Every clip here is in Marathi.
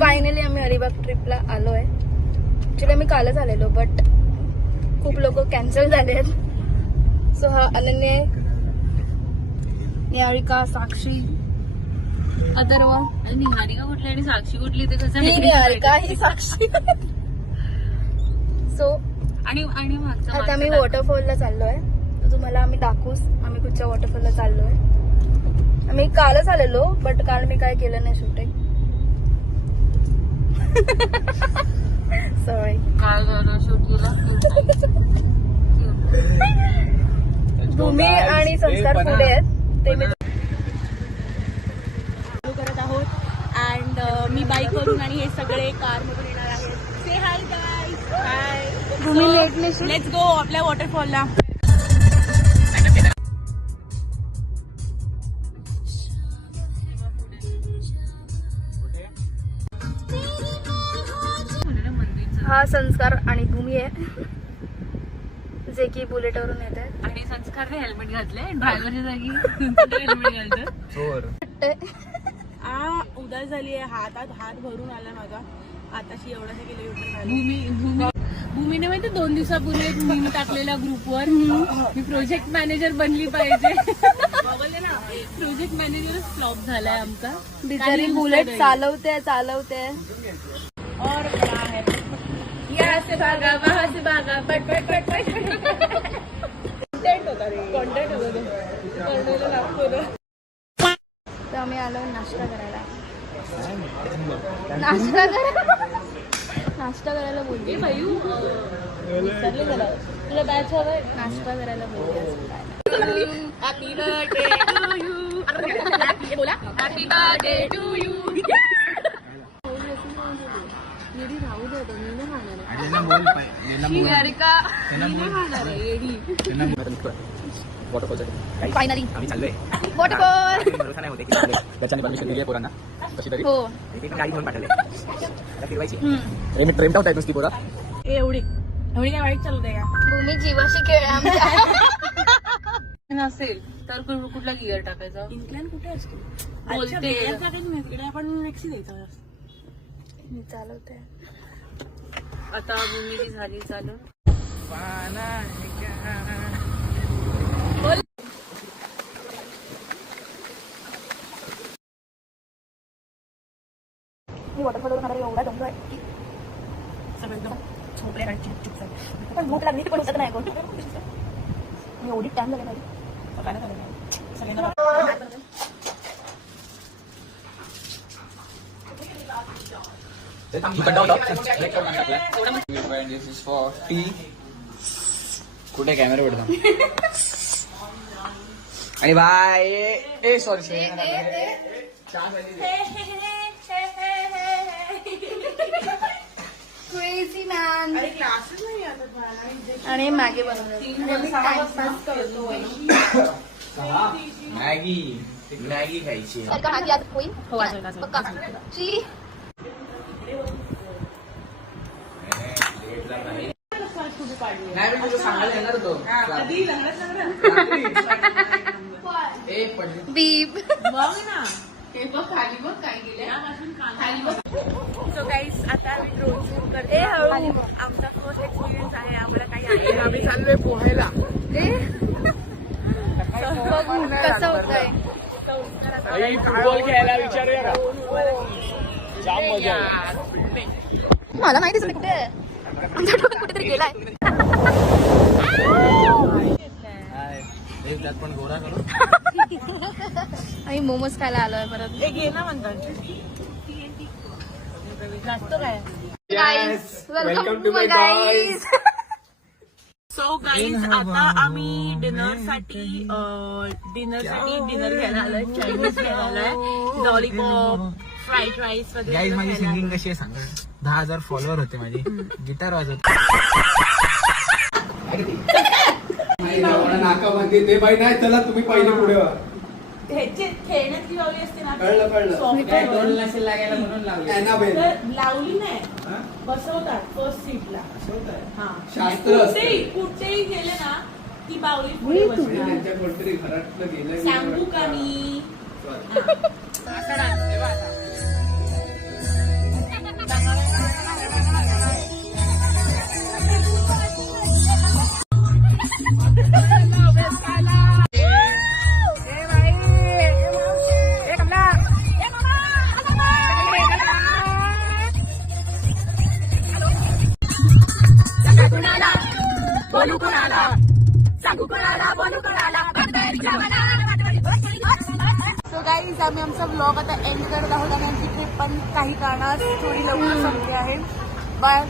फायनली आम्ही अलिबाग ट्रिपला आलोय. ऍक्च्युली आम्ही कालच आलेलो बट खूप लोक कॅन्सल झालेत. सो हा अनन्या आहे, निहारिका, साक्षी, अथर्व. निहारिका कुठली आणि साक्षी कुठली ते कसं ही निहारिका ही साक्षी. सो आणि आता आम्ही वॉटरफॉलला चाललोय. तर तुम्हाला आम्ही दाखवूच आम्ही कुठच्या वॉटरफॉलला चाललोय. आम्ही कालच आलेलो बट काल मी काय केलं नाही शूटिंग. सॉरी. काय झालं शूट केलं. भूमी आणि संस्कार पुढे आहेत ते मी करत आहोत. अँड मी बाईक वरून आणि हे सगळे कार मधून येणार आहेत. Say hi guys. Hi. Bhumi लेटली. लेट्स गो आपल्या वॉटरफॉलला. हा संस्कार आणि भूमी आहे जे की बुलेटवरून येत आहेत. आणि संस्कारने हेल्मेट घातलंय ड्रायव्हरच्या जागी हेल्मेट घालतं. उदास झाली आहे. हात भरून आला माझा. आताशी एवढासा किलोमीटर भूमीने माहिती 2 दिवसापूर्वी एक मीम टाकलेला ग्रुपवर मी प्रोजेक्ट मॅनेजर बनली पाहिजे. प्रोजेक्ट मॅनेजर फ्लॉप झालाय आमचा. बिचारी बुलेट चालवते और बड़ा है. यहाँ से भागा वहाँ से भागा पट पट पट पट. कॉन्टेंट होता करण्याला लागतो. तर आम्ही आलो नाश्ता करायला बोलली. विसरले जरा. तुला बॅच हवंय. नाश्ता करायला बोलली. Happy birthday to you. बोला हॅपी बर्थडे टू यू. राहू दे मी नाही फायनली आम्ही चाललोय. वॉटरफॉल. भरोसा नाही होते की घरच्यांनी परमिशन दिली आहे पोरांना कशी तरी. हो गाडी घेऊन पाठवले आता फिरवायची. मी ट्रेन आउट आहे नुसती पोरा. एवढी काय वाईट चालू आहे का. भूमी जीवाशी खेळ आमच्या. नसेल तर कुठला गिअर टाकायचा. इन्क्लाइन कुठे असतो. बोलते. इकडे आपण नेक्स्ट द्यायचा. मी चालवते. आता भूमी झाली चालू. वॉटरफॉलवरून आम्हाला एवढा डोंगर आहे की सगळं झोपले आणि चुप झाले. पण भूक लागली पण उठत नाही कोण. मी एवढी टाइम झाला नाही. सगळ्यांना कुठे कॅमेरा पडतो आणि बाय. ए सॉरी क्रेझी मॅन. क्लासेस नाही आता. आणि मॅगी बनवली. टाइमपास करतो. मॅगी खायची. मॅगी आज होईल. हो वाजव. पक्का. ची नाही मी तुला सांगायला येणार होतो. बीप. बघ ना. हे बघ खाली बघ काय गेले. सो गाईज आता आम्ही ड्रोन शूट करते. आमचा फर्स्ट एक्सपिरियन्स आहे. आम्हाला काही आहे. आम्ही चाललोय पोहायला. बघू कसं होतंय. फुटबॉल खेळायला विचारूया. जाम मजा. मला माहितीच नाही कुठे आहे. आमच्या डोक्यात कुठेतरी गेलाय. त्यात पण गोरा करू. आम्ही मोमोज खायला आलोय परत. एक घे ना म्हणतात. जास्त काय. Guys welcome to my guys. So guys आता आम्ही डिनरसाठी डिनर घ्यायला आलोय. चायनीज घ्यायला आलोय. लॉलीपॉप, फ्राईड राईस वगैरे. गाईज माझी सिंगिंग कशी आहे सांगा. 10,000 फॉलोअर होते माझी. गिटार वाजवत नाकामध्ये ते बाई नाही. चला तुम्ही पहिले पुढे व्हा. ह्याची खेळण्यातली लावली असते ना. कळलं. लागायला म्हणून लावले. ॲनाबेल. तर लावली नाही. बसवतात फर्स्ट सीटला. हा शास्त्र असतं. कुठेही गेले ना ती बावली पुढे बसणार. त्यांच्या कोणतरी घरातलं गेलं. सांगू का मी. गाईज आम्ही आमचा ब्लॉग आता एंड करत आहोत आणि आमची ट्रिप पण काही कारणात थोडी लवकर संपली आहे. बाय.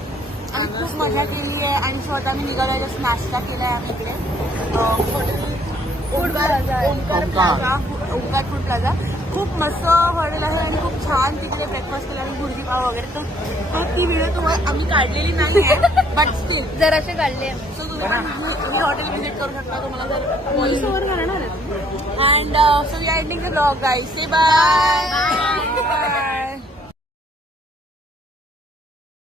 आम्ही खूप मजा केली आहे आणि स्वतः आम्ही निघालो जस्ट नाश्ता केला आहे आम्ही इकडे हॉटेल ओंकार फूड प्लाझा. खूप मस्त हॉटेल आहे आणि खूप छान तिकडे ब्रेकफास्ट केला आणि भुर्जी पाव वगैरे. तर ती व्हिडिओ तुम्हाला आम्ही काढलेली नाही आहे बट स्टील जराशे काढले सो तुम्ही हॉटेल व्हिजिट करू शकता तुम्हाला जर व्हॉइस ओव्हर करणार and so we are ending the blog guys. Say bye.